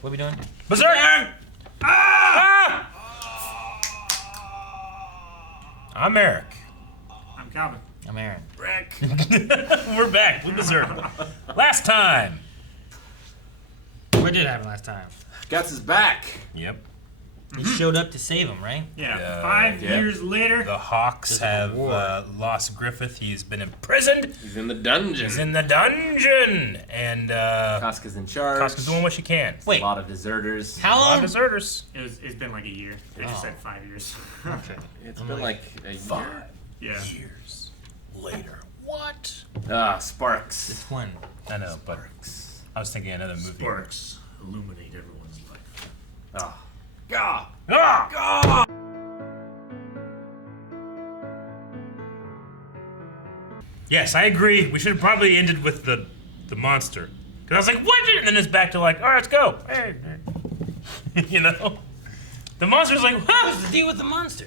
What are we doing? Berserk! Ah! I'm Eric. I'm Calvin. I'm Aaron. Rick. We're back with Berserk. Last time. What did happen last time? Guts is back. Yep. He showed up to save him, right? Yeah, 5 years later. The Hawks have lost Griffith. He's been imprisoned. He's in the dungeon. He's in the dungeon. And Casca's in charge. Casca's doing what she can. Wait. A lot of deserters. How A lot long? of deserters. It's been like a year. They just said 5 years. Okay. It's been like a year. 5 Yeah. years later. What? Sparks. It's one. I know, but Sparks. I was thinking another movie. Sparks illuminate everyone's life. Ah. Gah. Ah! Yes, I agree. We should have probably ended with the monster. Because I was like, what? And then it's back to like, all right, let's go. Hey. You know? The monster's like, What's huh? the deal with the monster?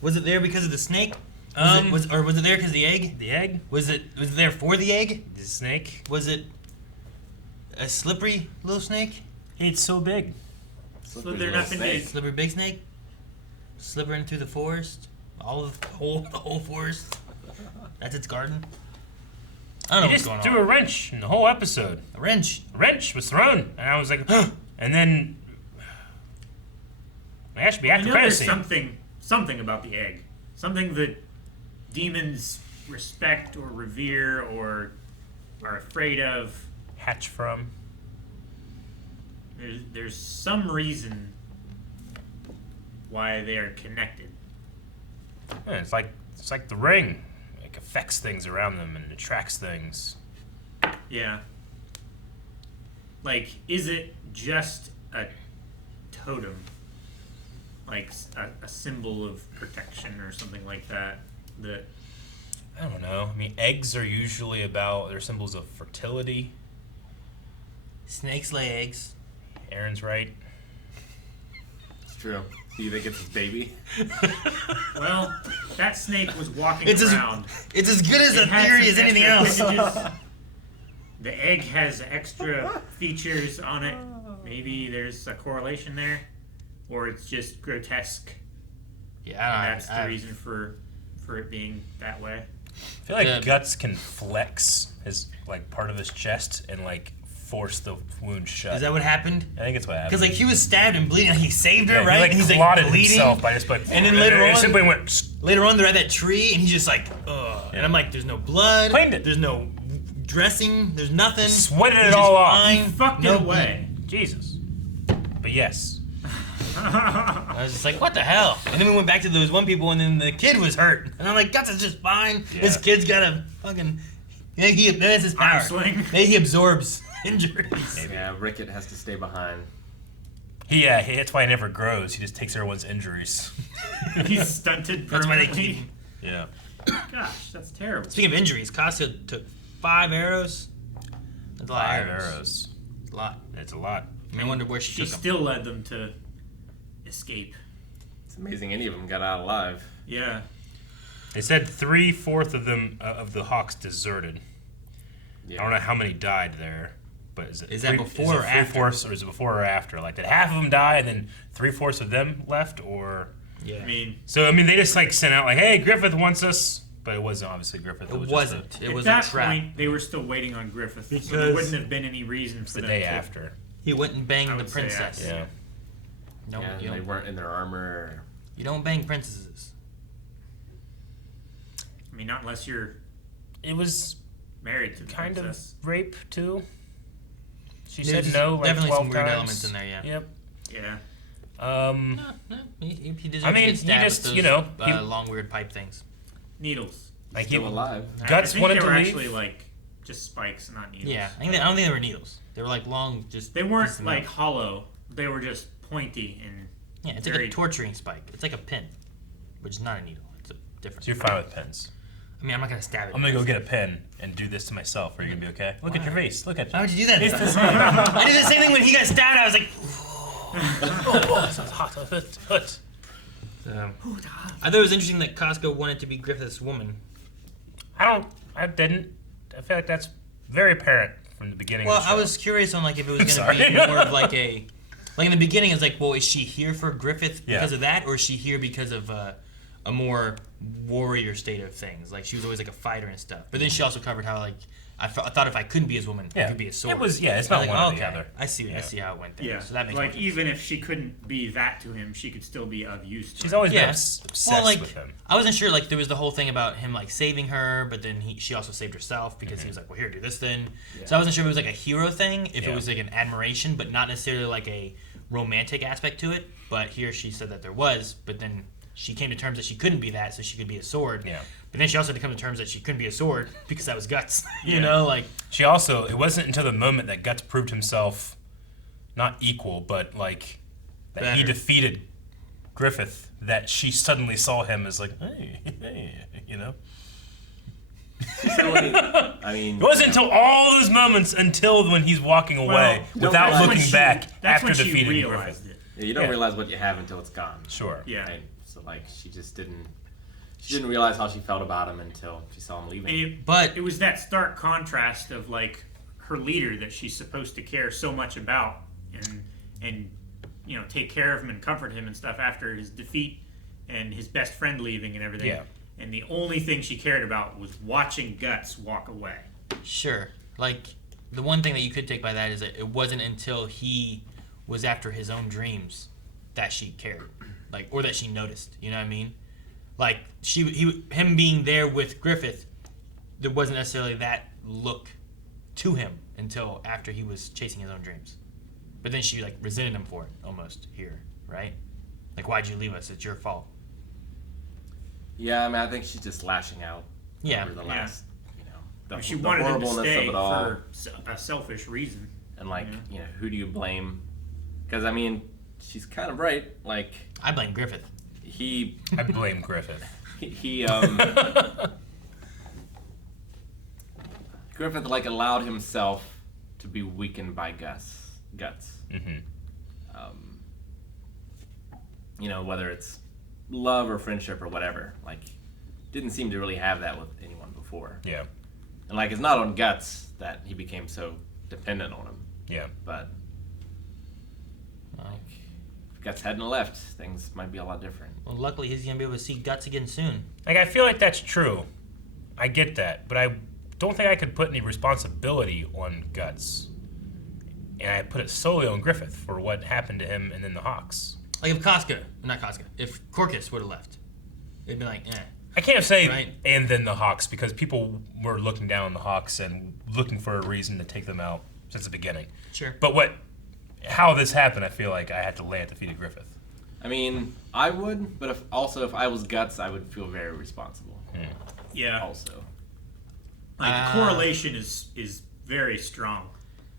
Was it there because of the snake? Was it there because of the egg? The egg? Was it there for the egg? The snake? Was it a slippery little snake? It's so big. So they're not A slippery big snake? Slippering through the forest? The whole forest? That's its garden? I don't know He what's just going threw on. a wrench in the whole episode. A wrench. A wrench was thrown. And I was like, huh. And then that should be I after know credit there's scene. something about the egg. Something that demons respect or revere or are afraid of. Hatch from. There's some reason why they are connected. Yeah, it's like the ring. It affects things around them and attracts things. Yeah. Like, is it just a totem? Like a symbol of protection or something like that? That I don't know. I mean, eggs are usually they're symbols of fertility. Snakes lay eggs. Aaron's right. It's true. Do you think it's his baby? well, that snake was walking It's around. It's as good as It a had theory some as anything extra else. appendages. The egg has extra features on it. Maybe there's a correlation there, or it's just grotesque. Yeah, And that's the reason for it being that way. I feel like Guts can flex his part of his chest and force the wound shut. Is that what happened? I think it's what happened. Because he was stabbed and bleeding, and he saved her, Yeah, right? He and he's clotted bleeding. himself by just And then later on- simply went. Later on, they're at that tree, and he's just like, ugh. And I'm like, there's no blood. Cleaned it. There's no dressing. There's nothing. Sweated it It's all just off. fine. He fucked No it away. Jesus. But yes. I was just like, what the hell? And then we went back to those one people, and then the kid was hurt. And I'm like, Guts is just fine. Yeah. This kid's got a fucking... That's his power. Arm sling. Maybe he absorbs injuries. Yeah, Rickett has to stay behind. That's why he never grows. He just takes everyone's injuries. He's stunted That's why they permanently. keep him. Yeah. Gosh, that's terrible. Speaking of injuries, Costco took 5 arrows. That's a lot of 5 arrows. It's a lot. It's a lot. I wonder where she She took them. still led them to escape. It's amazing any of them got out alive. Yeah. They said 3/4 of them of the Hawks deserted. Yeah. I don't know how many died there, but is that before or after? 3/4, or is it before or after? Did half of them die and then 3/4 of them left, or? Yeah. I mean, They just sent out hey, Griffith wants us, but it wasn't obviously Griffith. It was wasn't. Just It was at a that trap. point, they were still waiting on Griffith, so there Because- wouldn't have been any reason for the them day to. after. He went and I banged the would say princess. Yeah. No, Yeah, you they don't, weren't in their armor. you don't bang princesses. I mean, not unless you're It was married to the kind princess. of rape too. She There's said no, definitely 12 some weird times. elements in there, yeah. Yep. Yeah. No, he deserves I mean, to he get stabbed just, with you those, know, he- long weird pipe things. Needles. Still alive. Guts I think wanted they to were leave. actually just spikes, not needles. Yeah, I don't think they were needles. They were long, just. They weren't just enough. hollow. They were just pointy and. Yeah, it's like very- a torturing spike. It's like a pin, which is not a needle. It's a different. So you're fine with pens. I mean, I'm not gonna stab it. I'm gonna go get a pen and do this to myself. Are you gonna be okay? Look at your face. Look at you. Why would you do that? I did the same thing when he got stabbed. I was like, Oh, it's hot. Hot. I thought it was interesting that Costco wanted to be Griffith's woman. I didn't. I feel like that's very apparent from the beginning Well, of the show. I was curious on if it was I'm going to be sorry. more of a Like in the beginning, it's like, well, is she here for Griffith Yeah. because of that, or is she here because of a more warrior state of things? Like she was always like a fighter and stuff. But then she also covered how like I thought if I couldn't be his woman, I could be a sword. It was it's And not I'm one like, or the okay, other. I see how it went there. Yeah, So that makes like more sense. even if she couldn't be that to him, she could still be of use to She's him. always been Yeah. obsessed Well, like with him. I wasn't sure. Like there was the whole thing about him like saving her, but then she also saved herself because he was like, well, here, do this then. So I wasn't sure if it was like a hero thing, if it was like an admiration, but not necessarily like a romantic aspect to it. But here she said that there was, but then she came to terms that she couldn't be that, so she could be a sword. Yeah. But then she also had to come to terms that she couldn't be a sword because that was Guts. You know, like She also, it wasn't until the moment that Guts proved himself not equal, but like that he Better. defeated Griffith, that she suddenly saw him as like, hey, you know? I mean, It wasn't until all those moments until when he's walking away Well, without that's when looking she- back that's after when she defeating realized Griffith. it. yeah, you don't Yeah. realize what you have until it's gone. Sure. Yeah. Right? So like she didn't realize how she felt about him until she saw him leaving. And But- it was that stark contrast of like her leader that she's supposed to care so much about and you know take care of him and comfort him and stuff after his defeat and his best friend leaving and everything. Yeah. And the only thing she cared about was watching Guts walk away. sure, like the one thing that you could take by that is that it wasn't until he was after his own dreams that she cared, like or that she noticed. You know what I mean? Like him being there with Griffith, there wasn't necessarily that look to him until after he was chasing his own dreams. But then she like resented him for it almost here, right? Like, why'd you leave us? It's your fault. Yeah, I mean, I think she's just lashing out. Yeah. Over the last, you know, the, She the wanted him to horribleness stay of it all, for a selfish reason. and like, you know, who do you blame? Because I mean, she's kind of right. Like I blame Griffith. he I blame Griffith. he Griffith like allowed himself to be weakened by guts. Mm-hmm. You know, whether it's love or friendship or whatever, like didn't seem to really have that with anyone before. Yeah. And like it's not on Guts that he became so dependent on him, Yeah. but Well, if Guts hadn't left, things might be a lot different. well, luckily he's gonna be able to see Guts again soon. Like, I feel like that's true. I get that, but I don't think I could put any responsibility on Guts. And I put it solely on Griffith for what happened to him and then the Hawks. Like if Corcus would have left, it'd be like, eh. I can't say Right. and then the Hawks because people were looking down on the Hawks and looking for a reason to take them out since the beginning. Sure. But how this happened, I feel like I had to lay at the feet of Griffith. I mean, I would, but if I was Guts, I would feel very responsible. Yeah. Also, Like the correlation is very strong,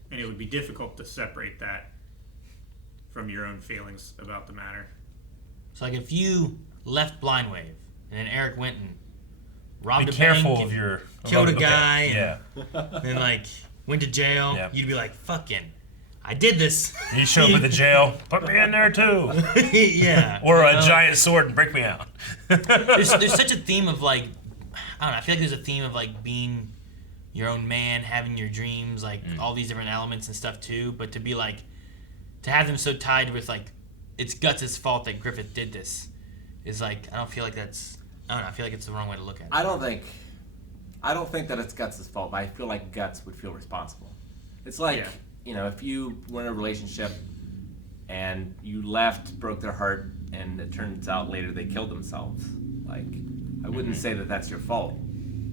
and it would be difficult to separate that from your own feelings about the matter. So like if you left Blind Wave and then Eric went and robbed Be a careful bank of your... killed a okay, guy Yeah. and then like went to jail, Yeah. you'd be like, fucking, I did this. You show up at the jail, put me in there too. Yeah. Or you a know? giant sword and break me out. There's such a theme of like, I don't know, I feel like there's a theme of like being your own man, having your dreams, like all these different elements and stuff too, but to be like, to have them so tied with like, it's Guts' fault that Griffith did this is like, I don't feel like that's, I don't know, I feel like it's the wrong way to look at it. I don't think that it's Guts' fault, but I feel like Guts would feel responsible. It's like, Yeah. you know, if you were in a relationship and you left, broke their heart, and it turns out later they killed themselves. Like, I wouldn't say that that's your fault,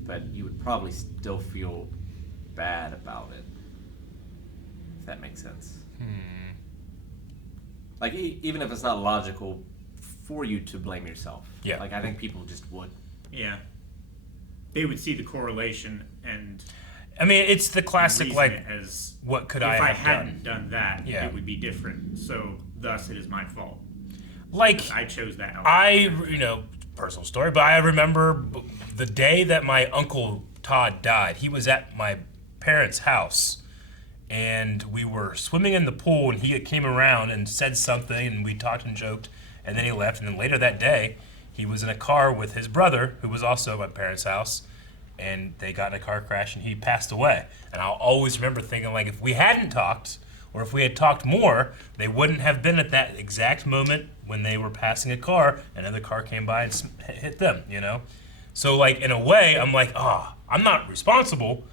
but you would probably still feel bad about it, if that makes sense. Like, even if it's not logical for you to blame yourself. Yeah. Like, I think people just would. Yeah. They would see the correlation and I mean, it's the classic, reason like, it as what could if I I have hadn't done? done that, Yeah. it would be different. So thus, it is my fault. Like, I chose that outcome. personal story, but I remember the day that my Uncle Todd died. He was at my parents' house, and we were swimming in the pool, and he came around and said something, and we talked and joked, and then he left. And then later that day, he was in a car with his brother, who was also at my parents' house, and they got in a car crash, and he passed away. And I'll always remember thinking, like, if we hadn't talked, or if we had talked more, they wouldn't have been at that exact moment when they were passing a car, another car came by and hit them, you know? So, like, in a way, I'm like, I'm not responsible,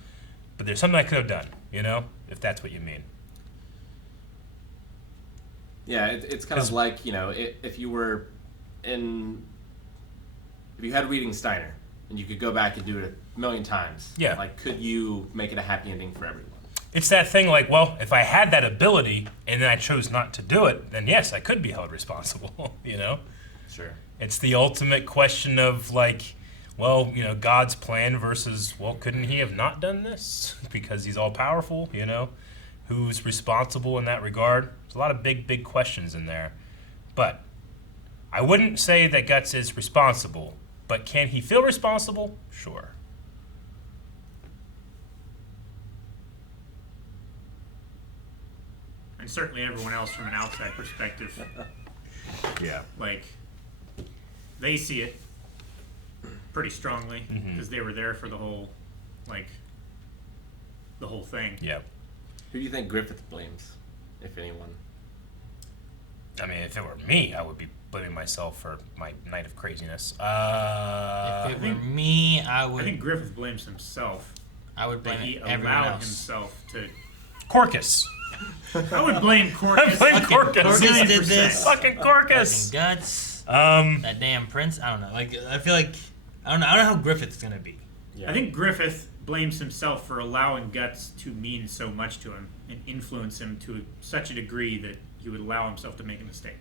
but there's something I could have done, you know? If that's what you mean. Yeah, it's kind of like, you know, if you had reading Steiner, and you could go back and do it a million times, yeah, like, could you make it a happy ending for everyone? It's that thing like, well, if I had that ability and then I chose not to do it, then yes, I could be held responsible, you know? Sure. It's the ultimate question of, like, well, you know, God's plan versus, well, couldn't he have not done this? Because he's all-powerful, you know? Who's responsible in that regard? There's a lot of big questions in there. But I wouldn't say that Guts is responsible, but can he feel responsible? Sure. And certainly everyone else from an outside perspective, Yeah. like, they see it pretty strongly because they were there for the whole, like, the whole thing. Yeah. Who do you think Griffith blames, if anyone? I mean, if it were me, I would be blaming myself for my night of craziness. If it were me, I I think would Griffith blames himself. I would That blame he everyone allowed else. himself to. Corcus. I would blame Corcus. I blame Corcus. Corcus did this. Fucking Corcus. Fucking Guts. Um, That damn prince. I don't know. Like, I feel like I don't know how Griffith's gonna be. Yeah. I think Griffith blames himself for allowing Guts to mean so much to him and influence him to such a degree that he would allow himself to make a mistake.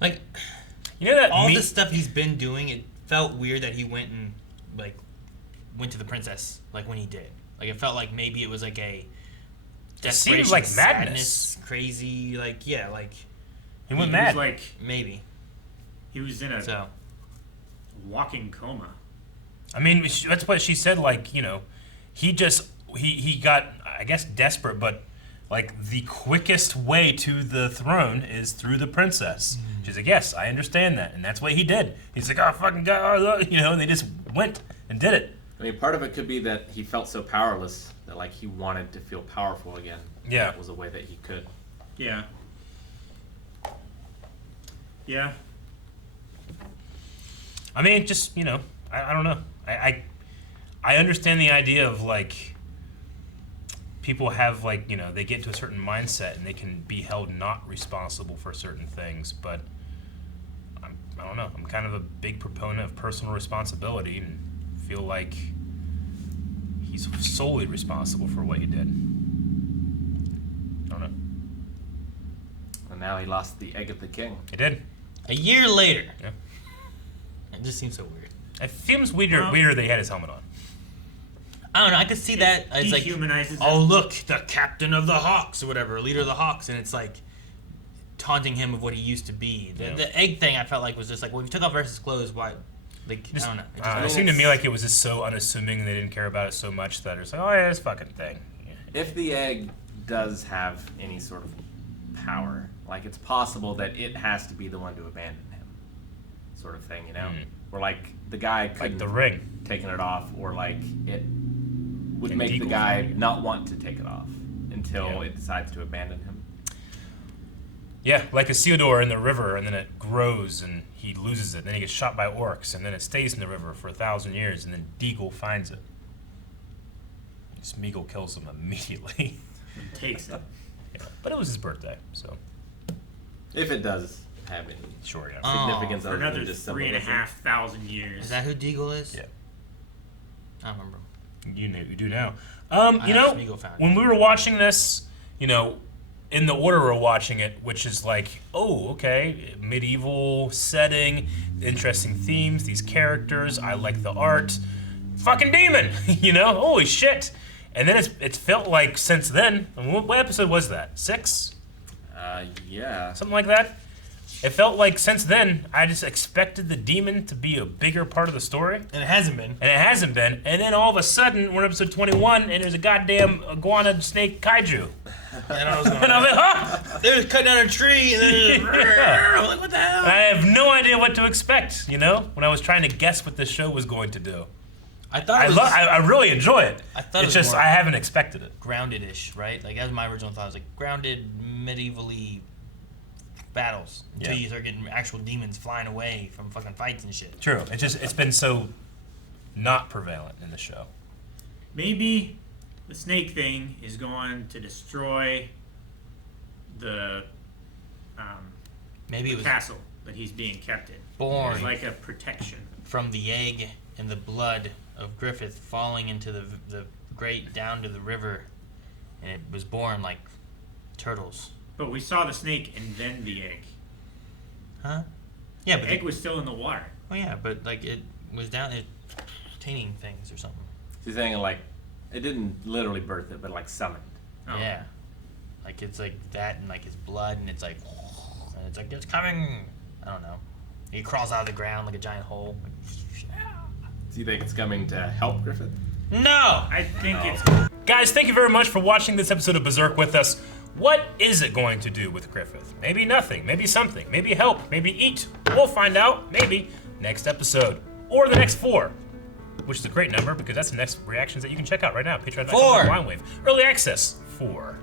Like, you know that all the stuff he's been doing, it felt weird that he went to the princess like when he did. Like, it felt like maybe it was like a desperation, seems like sadness, madness. crazy, like, yeah, like he went He mad. was like, maybe. he was in a So walking coma. I mean, that's what she said. Like, you know, he got, I guess, desperate, but like the quickest way to the throne is through the princess. She's like, yes, I understand that, and that's what he did. He's like, oh fucking god, you know, and they just went and did it. I mean, part of it could be that he felt so powerless that, like, he wanted to feel powerful again. Yeah. That was a way that he could. Yeah. Yeah. I mean, just, you know, I don't know. I understand the idea of, like, people have, like, you know, they get to a certain mindset and they can be held not responsible for certain things, but I don't know. I'm kind of a big proponent of personal responsibility and feel like he's solely responsible for what he did. I don't know. And now he lost the egg of the king. He did. a year later. Yeah. It just seems so weird. It seems weirder that he had his helmet on. I don't know. I could see that as like, Dehumanizes oh him. look, the captain of the Hawks or whatever, leader of the Hawks, and it's like taunting him of what he used to be. The egg thing I felt like was just like, well, if you took off Versus clothes, why? Like, I don't know. It just It seemed to me like it was just so unassuming and they didn't care about it so much that it's like, oh yeah, this fucking thing. Yeah. If the egg does have any sort of power, like it's possible that it has to be the one to abandon him, sort of thing, you know? Or like the guy couldn't Like the ring. taken it off, or like it would And make the Deagle guy found it. not want to take it off until Yeah. it decides to abandon him. Yeah, like a Theodore in the river, and then it grows, and he loses it. And then he gets shot by orcs, and then it stays in the river for 1,000 years, and then Deagle finds it. Smeagol kills him immediately. And takes it. Yeah, but it was his birthday, so If it does have any sure, yeah. significance For other than another just 3,500 years. Is that who Deagle is? Yeah. I don't remember. You do now. You know know, Smeagol found when it. we were watching this, you know, in the order we're watching it, which is like, oh, okay, medieval setting, interesting themes, these characters, I like the art, fucking demon, you know, holy shit. And then it's felt like since then, and what episode was that? 6? yeah. Something like that? It felt like since then, I just expected the demon to be a bigger part of the story. And it hasn't been. And it hasn't been. And then all of a sudden, we're in episode 21, and there's a goddamn iguana snake kaiju. And I was going, And I'm like, ah! they was cutting down a tree, and then Yeah. I'm like, what the hell? I have no idea what to expect, you know, when I was trying to guess what this show was going to do. I thought it was I really enjoy it. I thought it It's was just more- I haven't expected it. grounded-ish, right? Like that was my original thought. I was like grounded, medievally battles until Yeah. you start getting actual demons flying away from fucking fights and shit. True. It's been so not prevalent in the show. Maybe the snake thing is going to destroy the Maybe it was castle that he's being kept in. born It's like a protection. from the egg and the blood of Griffith falling into the grate down to the river, and it was born like turtles. But we saw the snake and then the egg. Huh? Yeah, but The egg was still in the water. oh yeah, but like it was down it containing things or something. She's saying like, it didn't literally birth it, but like summoned. Oh. Yeah, like it's like that and like his blood, and it's like it's coming. I don't know. He crawls out of the ground like a giant hole. Do you think it's coming to help Griffith? No. I think it's Guys, thank you very much for watching this episode of Berserk with us. What is it going to do with Griffith? Maybe nothing, maybe something, maybe help, maybe eat. We'll find out, maybe, next episode. Or the next 4. Which is a great number because that's the next reactions that you can check out right now. Patreon.com/WineWave. Early access 4.